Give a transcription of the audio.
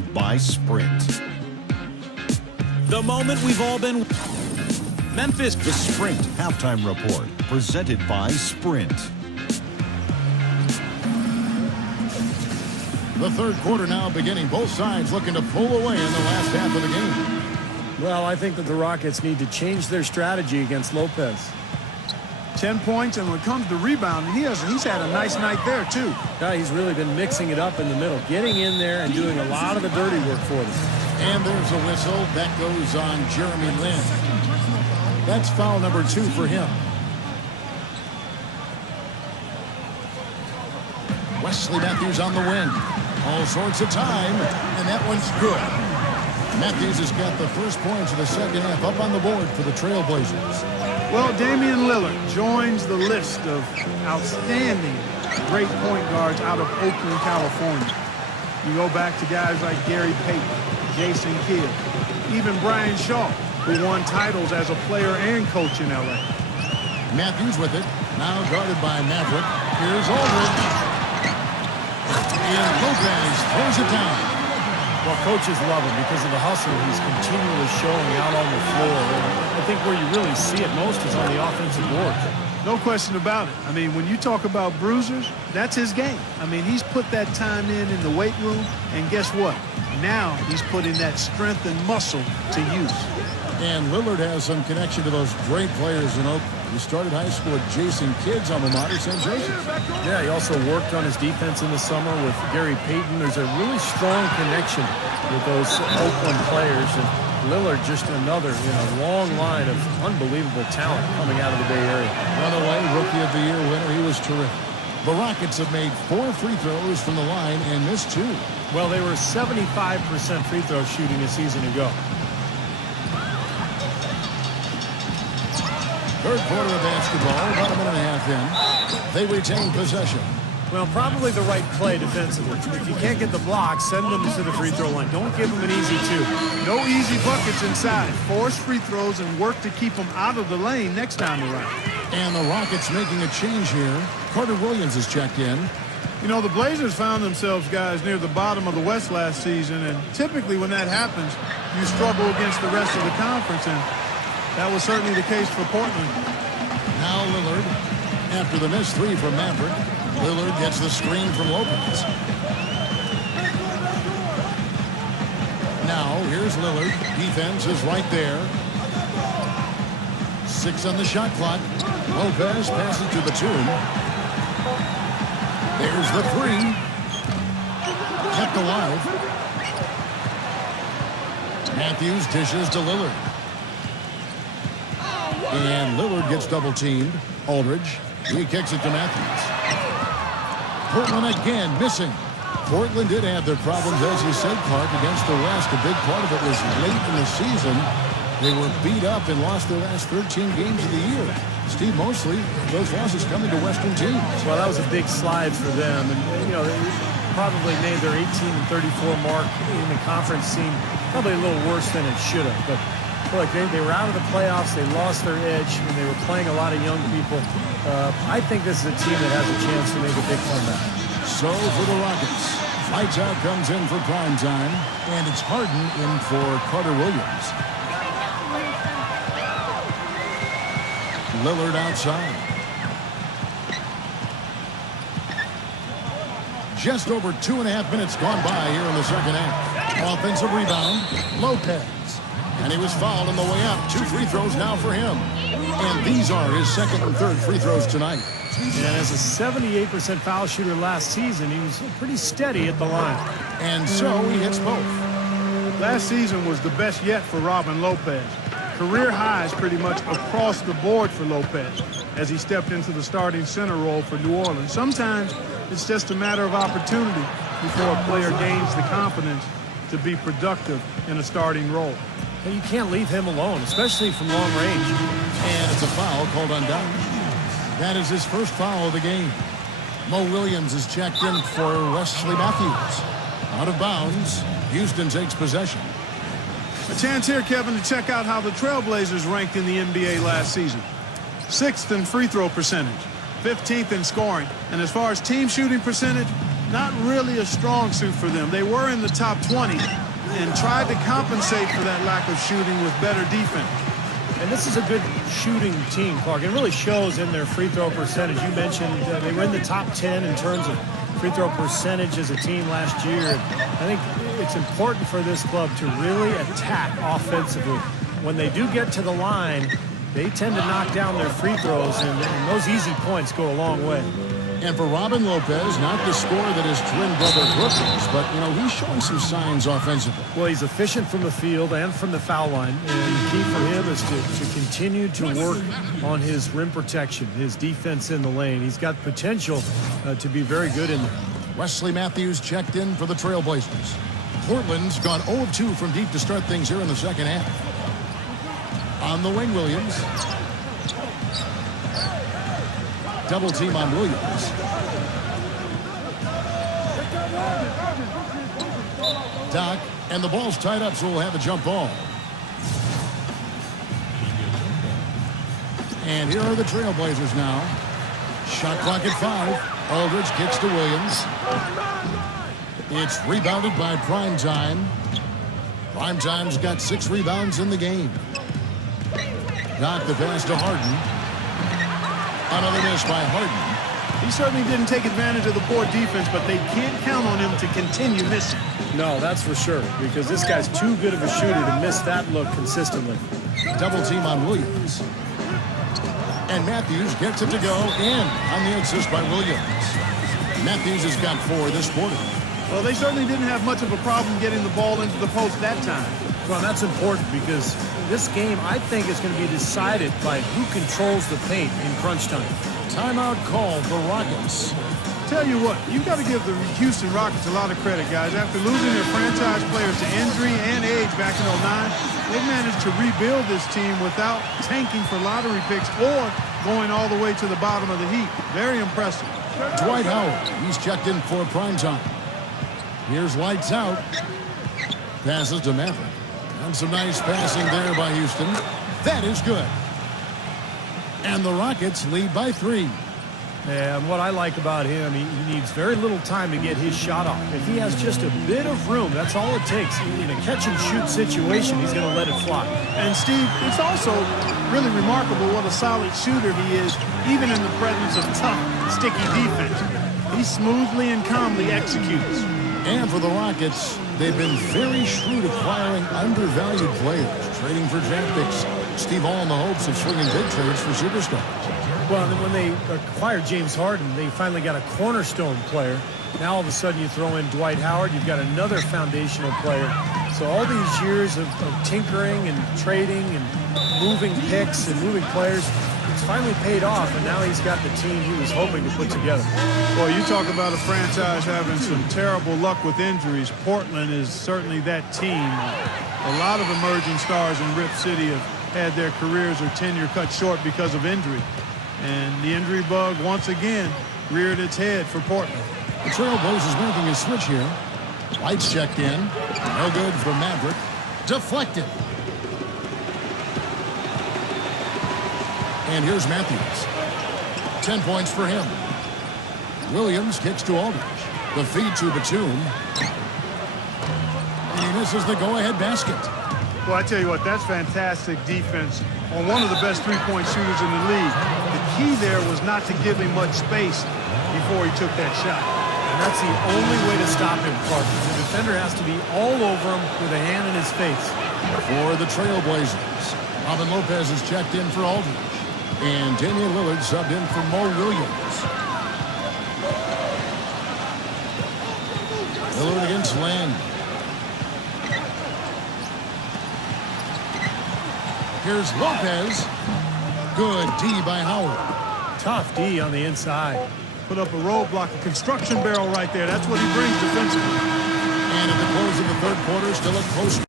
by Sprint. The moment we've all been... Memphis. The Sprint Halftime Report, presented by Sprint. The third quarter now beginning. Both sides looking to pull away in the last half of the game. Well, I think that the Rockets need to change their strategy against Lopez. 10 points, and when it comes to rebounding, he's had a nice night there, too. Yeah, he's really been mixing it up in the middle, getting in there and doing a lot of the dirty work for them. And there's a whistle. That goes on Jeremy Lin. That's foul number 2 for him. Wesley Matthews on the wing. All sorts of time, and that one's good. Matthews has got the first points of the second half up on the board for the Trailblazers. Well, Damian Lillard joins the list of outstanding great point guards out of Oakland, California. You go back to guys like Gary Payton, Jason Kidd, even Brian Shaw, who won titles as a player and coach in L.A. Matthews with it, now guarded by Maverick. Here's Aldridge. And Lopez throws it down. Well, coaches love him because of the hustle he's continually showing out on the floor. And I think where you really see it most is on the offensive board. No question about it. I mean, when you talk about bruisers, that's his game. I mean, he's put that time in the weight room, and guess what? Now he's putting that strength and muscle to use. And Lillard has some connection to those great players in Oakland. He started high school at Jason Kidd's alma mater, St. Joseph. Yeah, he also worked on his defense in the summer with Gary Payton. There's a really strong connection with those Oakland players. And Lillard, just another long line of unbelievable talent coming out of the Bay Area. Runaway Rookie of the Year winner. He was terrific. The Rockets have made 4 free throws from the line and missed 2. Well, they were 75% free throw shooting a season ago. Third quarter of basketball, about a minute and a half in. They retain possession. Well, probably the right play defensively. If you can't get the block, send them to the free throw line. Don't give them an easy 2. No easy buckets inside. Force free throws and work to keep them out of the lane next time around. And the Rockets making a change here. Carter Williams is checked in. You know, the Blazers found themselves, guys, near the bottom of the West last season, and typically when that happens, you struggle against the rest of the conference, and that was certainly the case for Portland. Now Lillard, after the missed 3 from Maverick, Lillard gets the screen from Lopez. Now here's Lillard. Defense is right there. 6 on the shot clock. Lopez passes to the 2. There's the 3. Kept alive. Matthews dishes to Lillard. And Lillard gets double-teamed. Aldridge, he kicks it to Matthews. Portland again missing. Portland did have their problems, as you said, Clark, against the West. A big part of it was late in the season. They were beat up and lost their last 13 games of the year. Steve, mostly those losses coming to Western teams. Well, that was a big slide for them. And, they probably made their 18-34 mark in the conference seem probably a little worse than it should have. But look, they were out of the playoffs. They lost their edge, and they were playing a lot of young people. I think this is a team that has a chance to make a big comeback. So for the Rockets, Lights Out comes in for prime time, and it's Harden in for Carter Williams. Lillard outside. Just over 2.5 minutes gone by here in the second half. Offensive rebound, Lopez. And he was fouled on the way up. 2 free throws now for him. And these are his second and third free throws tonight. And as a 78% foul shooter last season, he was pretty steady at the line. And so he hits both. Last season was the best yet for Robin Lopez. Career highs pretty much across the board for Lopez as he stepped into the starting center role for New Orleans. Sometimes it's just a matter of opportunity before a player gains the confidence to be productive in a starting role. But you can't leave him alone, especially from long range. And it's a foul called undone. That is his first foul of the game. Mo Williams is checked in for Wesley Matthews. Out of bounds, Houston takes possession. A chance here, Kevin, to check out how the Trailblazers ranked in the NBA last season. 6th in free throw percentage, 15th in scoring, and as far as team shooting percentage, not really a strong suit for them. They were in the top 20 and tried to compensate for that lack of shooting with better defense. And this is a good shooting team, Clark. It really shows in their free throw percentage. You mentioned they were in the top 10 in terms of free throw percentage as a team last year. I think it's important for this club to really attack offensively. When they do get to the line, they tend to knock down their free throws, and those easy points go a long way. And for Robin Lopez, not the scorer that his twin brother Brooks is, but, he's showing some signs offensively. Well, he's efficient from the field and from the foul line. And the key for him is to continue to work on his rim protection, his defense in the lane. He's got potential to be very good in there. Wesley Matthews checked in for the Trailblazers. Portland's gone 0 of 2 from deep to start things here in the second half. On the wing, Williams. Double team on Williams. Doc, and the ball's tied up, so we'll have a jump ball. And here are the Trailblazers now. Shot clock at 5. Aldridge kicks to Williams. It's rebounded by Primetime. Primetime's got 6 rebounds in the game. Doc, the pass to Harden. Another miss by Harden. He certainly didn't take advantage of the poor defense, but they can't count on him to continue missing. No, that's for sure, because this guy's too good of a shooter to miss that look consistently. Double team on Williams. And Matthews gets it to go in on the assist by Williams. Matthews has got 4 this quarter. Well, they certainly didn't have much of a problem getting the ball into the post that time. Well, that's important because this game, I think, is going to be decided by who controls the paint in crunch time. Timeout call for Rockets. Tell you what, you've got to give the Houston Rockets a lot of credit, guys. After losing their franchise players to injury and age back in 09, they've managed to rebuild this team without tanking for lottery picks or going all the way to the bottom of the heap. Very impressive. Dwight Howard, he's checked in for Primetime. Here's lights out. Passes to Maverick. And some nice passing there by Houston. That is good. And the Rockets lead by 3. And what I like about him, he needs very little time to get his shot off. If he has just a bit of room, that's all it takes. In a catch-and-shoot situation, he's going to let it fly. And, Steve, it's also really remarkable what a solid shooter he is, even in the presence of tough, sticky defense. He smoothly and calmly executes. And for the Rockets, they've been very shrewd acquiring undervalued players, trading for draft picks. Steve, all in the hopes of swinging big trades for superstars. Well, when they acquired James Harden, they finally got a cornerstone player. Now all of a sudden you throw in Dwight Howard, you've got another foundational player. So all these years of tinkering and trading and moving picks and moving players, it's finally paid off, and now he's got the team he was hoping to put together. Boy, you talk about a franchise having some terrible luck with injuries. Portland is certainly that team. A lot of emerging stars in Rip City have had their careers or tenure cut short because of injury. And the injury bug, once again, reared its head for Portland. The Trailblazers making a switch here. Lights checked in. No good from Maverick. Deflected. And here's Matthews. 10 points for him. Williams kicks to Aldridge. The feed to Batum. And he misses the go-ahead basket. Well, I tell you what, that's fantastic defense on one of the best three-point shooters in the league. The key there was not to give him much space before he took that shot. And that's the only way to stop him, Clark. The defender has to be all over him with a hand in his face. For the Trailblazers, Robin Lopez is checked in for Aldridge. And Damian Lillard subbed in for Mo Williams. Lillard against Land. Here's Lopez. Good D by Howard. Tough D on the inside. Put up a roadblock, a construction barrel right there. That's what he brings defensively. And at the close of the third quarter, still a close